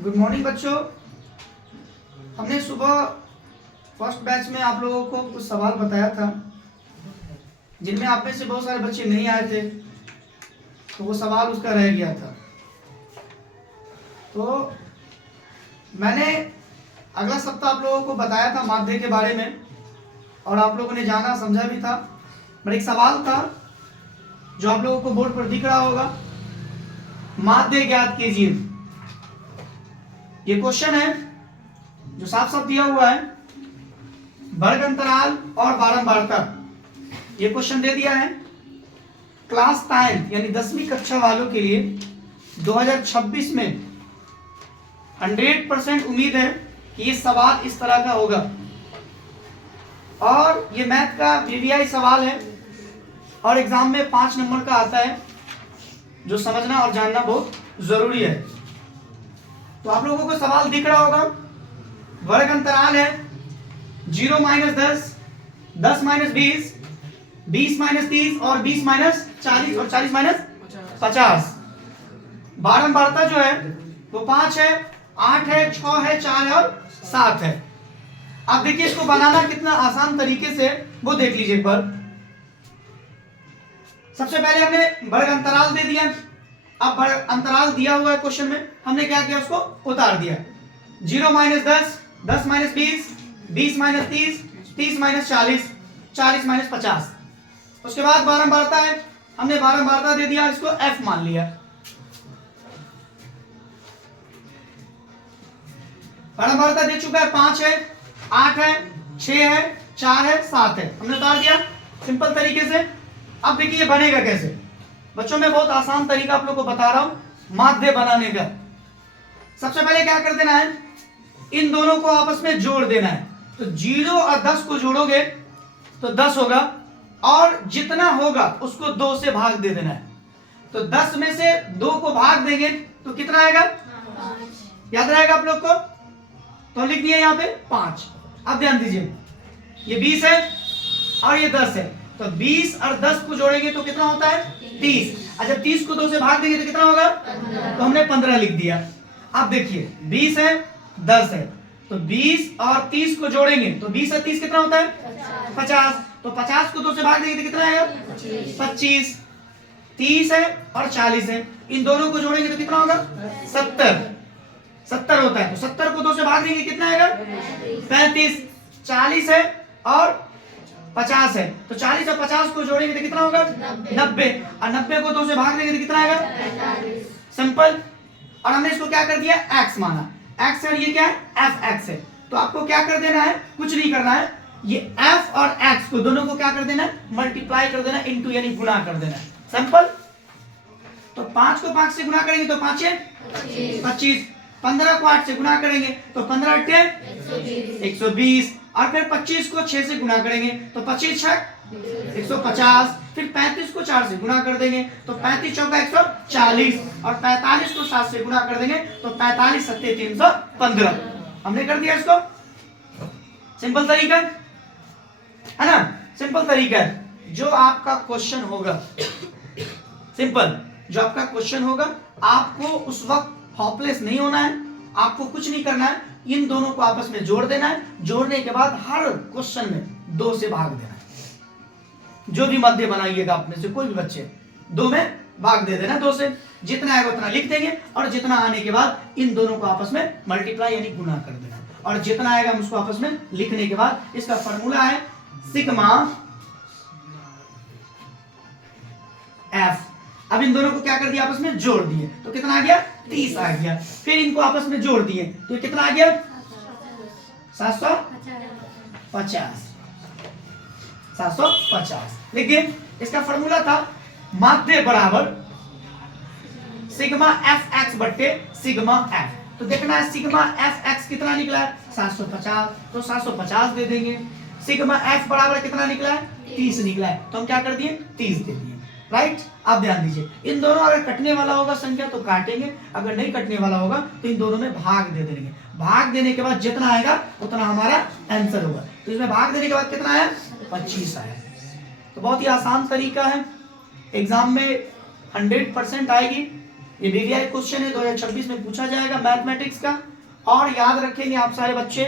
Good morning बच्चों। हमने सुबह फर्स्ट बैच में आप लोगों को कुछ सवाल बताया था जिनमें आप में से बहुत सारे बच्चे नहीं आए थे, तो वो सवाल उसका रह गया था। तो मैंने अगला सप्ताह आप लोगों को बताया था माध्य के बारे में और आप लोगों ने जाना समझा भी था। पर एक सवाल था जो आप लोगों को बोर्ड पर दिख रहा होगा, माध्य ज्ञात कीजिए। ये क्वेश्चन है जो साफ साफ दिया हुआ है, वर्ग अंतराल और बारंबारता। ये क्वेश्चन दे दिया है। क्लास 10 यानी 10वीं कक्षा वालों के लिए 2026 में 100% उम्मीद है कि ये सवाल इस तरह का होगा। और ये मैथ का वीवीआई सवाल है और एग्जाम में 5 नंबर का आता है, जो समझना और जानना बहुत जरूरी है। तो आप लोगों को सवाल दिख रहा होगा, वर्ग अंतराल है 0 - 10, 10 - 20, 20 - 30 और 20 - 40 और 40 - 50। बारंबारता जो है वो 5 है, 8 है, 6 है, 4 है और 7 है। आप देखिए इसको बनाना कितना आसान तरीके से वो देख लीजिए एक बार। सबसे पहले हमने वर्ग अंतराल दे दिया। अब वर्ग अंतराल दिया हुआ है क्वेश्चन में, हमने क्या किया, उसको उतार दिया। 0 - 10, 10 - 20, 20 - 30, 30 - 40, 40 - 50। उसके बाद बारंबारता है, हमने बारंबारता दे दिया, इसको F मान लिया। बारंबारता दे चुका है, 5 है, 8 है, 6 है, 4 है, 7 है, हमने उतार दिया सिंपल तरीके से। अब देखिए बनेगा कैसे। बच्चों में बहुत आसान तरीका आप लोग को बता रहा हूं माध्य बनाने का। सबसे पहले क्या कर देना है, इन दोनों को आपस में जोड़ देना है। तो 0 और 10 को जोड़ोगे तो 10 होगा और जितना होगा उसको 2 से भाग दे देना है। तो 10 में से 2 को भाग देंगे तो कितना आएगा, याद रहेगा आप लोग को, तो लिख दिया यहाँ पे 5। अब ध्यान दीजिए, ये 20 है और ये 10 है, तो 20 और 10 को जोड़ेंगे तो कितना होता है, 30। अच्छा 30 को 2 से भाग देंगे तो कितना होगा, तो हमने 15 लिख दिया। अब देखिए 20 है, 10 है, तो 20 और 30 को जोड़ेंगे तो 20 और 30 कितना होता है, 50। तो 50 को 2 से भाग देंगे तो कितना आएगा, 25। 30 है और 40 है, इन दोनों को जोड़ेंगे तो कितना होगा, 70 होता है। तो 70 को 2 से भाग देंगे कितना आएगा, 35। 40 है और 50 है, तो 40 और 50 को जोड़ेंगे तो कितना होगा, 90। और 90 को 2 से भाग देंगे तो कितना आएगा, सिंपल। और हमने इसको क्या कर दिया, x माना। x और ये क्या है, fx है। तो आपको क्या कर देना है, कुछ नहीं करना है, ये f और x को दोनों को क्या कर देना है, मल्टीप्लाई कर देना, इनटू यानी गुणा कर देना, सिंपल। तो 5 को 5 से गुणा करेंगे तो 5 है 25। 15 को 8 से गुणा करेंगे तो 15 × 8 120। और फिर 25 को 6 से गुणा करेंगे तो 25 × 150। फिर 35 को 4 से गुणा कर देंगे तो 35 × 4 = 140। और 45 को 7 से गुणा कर देंगे तो 45 × 7 = 315। हमने कर दिया इसको, सिंपल तरीका है ना, सिंपल तरीका है। जो आपका क्वेश्चन होगा, सिंपल जो आपका क्वेश्चन होगा, आपको उस वक्त हॉपलेस नहीं होना है, आपको कुछ नहीं करना है, इन दोनों को आपस में जोड़ देना है। जोड़ने के बाद हर क्वेश्चन में 2 से भाग देना है। जो भी मध्य बनाइएगा आप में से कोई भी बच्चे 2 में भाग दे देना, 2 से जितना आएगा उतना लिख देंगे और जितना आने के बाद इन दोनों को आपस में मल्टीप्लाई यानी गुणा कर देना। और जितना आएगा हम उसको आपस में लिखने के बाद इसका फॉर्मूला है सिग्मा एफ। अब इन दोनों को क्या कर दिया, आपस में जोड़ दिए तो कितना आ गया, 30 आ गया। फिर इनको आपस में जोड़ दिए तो कितना आ गया, 750। 750 देखिए, इसका फॉर्मूला था माध्य बराबर सिग्मा एफ एक्स बट्टे सिग्मा एफ। तो देखना है सिग्मा एफ एक्स कितना निकला है, 750, तो 750 दे देंगे। सिग्मा एफ बराबर कितना निकला है, 30 निकला है, तो हम क्या कर दिए, 30 दे दिए, राइट। अब ध्यान दीजिए, इन दोनों अगर कटने वाला होगा संख्या तो काटेंगे, अगर नहीं कटने वाला होगा तो इन दोनों में भाग दे देंगे। भाग देने के बाद जितना आएगा उतना हमारा आंसर होगा। तो इसमें भाग देने के बाद कितना आया, 25 आया। तो बहुत ही आसान तरीका है, एग्जाम में 100% आएगी। ये बीवीआई क्वेश्चन है, 2026 में पूछा जाएगा मैथमेटिक्स का। और याद रखेंगे आप सारे बच्चे,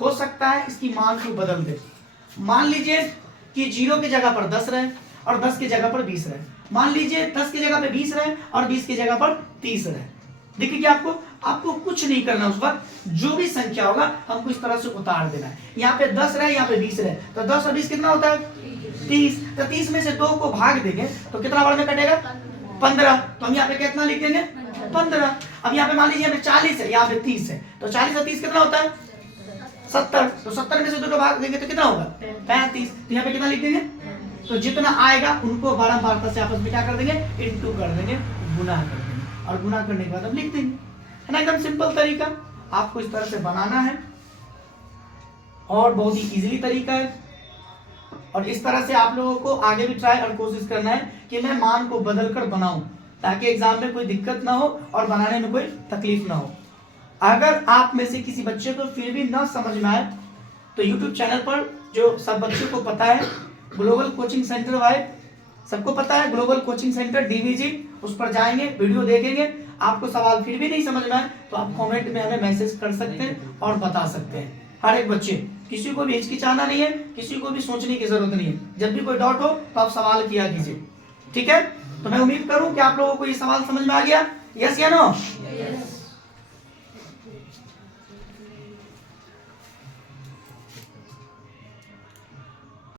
हो सकता है इसकी मान को बदल दे। मान लीजिए कि 0 की जगह पर 10 रहे और 10 की जगह पर 20 रहे। मान लीजिए 10 की जगह पे 20 रहे और 20 की जगह पर 30 रहे। देखिए कि आपको कुछ नहीं करना, उस वक्त जो भी संख्या होगा हमको इस तरह से उतार देना है। यहाँ पे 10 रहे, यहाँ पे 20 रहे, तो 10 और 20 कितना होता है? 30। तो 30 में से 2 को भाग देंगे तो कितना बार में कटेगा? 15। तो हम यहाँ पे कितना लिख देंगे? 15। अब यहाँ पे मान लीजिए यहाँ पे 40 है, यहाँ पे 30 है, तो 40 और 30 कितना होता है? 70। तो 70 में से 2 को भाग देंगे तो कितना होगा? 35। तो यहाँ पे कितना लिख देंगे? तो जितना आएगा उनको बारंबारता से आपस में क्या कर देंगे? इनटू कर देंगे, गुना कर देंगे, और गुना करने के बाद हम लिख देंगे। है ना, एकदम सिंपल तरीका। आपको इस तरह से बनाना है और बहुत ही इजीली तरीका है। और इस तरह से आप लोगों को आगे भी ट्राई और कोशिश करना है कि मैं मान को बदल कर बनाऊं, ताकि एग्जाम में कोई दिक्कत ना हो और बनाने में कोई तकलीफ ना हो। अगर आप में से किसी बच्चे को फिर भी ना समझ में आए तो यूट्यूब चैनल पर, जो सब बच्चों को पता है, ग्लोबल कोचिंग सेंटर वाइब सबको पता है, ग्लोबल कोचिंग सेंटर डीवीजी, उस पर जाएंगे, वीडियो देखेंगे। आपको सवाल फिर भी नहीं समझ में आए तो आप कमेंट में हमें मैसेज कर सकते हैं और बता सकते हैं। हर एक बच्चे, किसी को भी हिचकिचाना नहीं है, किसी को भी सोचने की जरूरत नहीं है। जब भी कोई डाउट हो तो आप सवाल किया कीजिए, ठीक है। तो मैं उम्मीद करूं कि आप लोगों को ये सवाल समझ में आ गया। यस या नो?